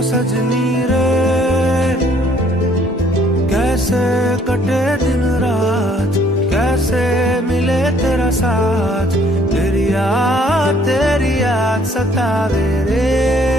ओ सजनी रे, कैसे कटे दिन रात, कैसे मिले तेरा साथ, तेरी याद सतावे रे।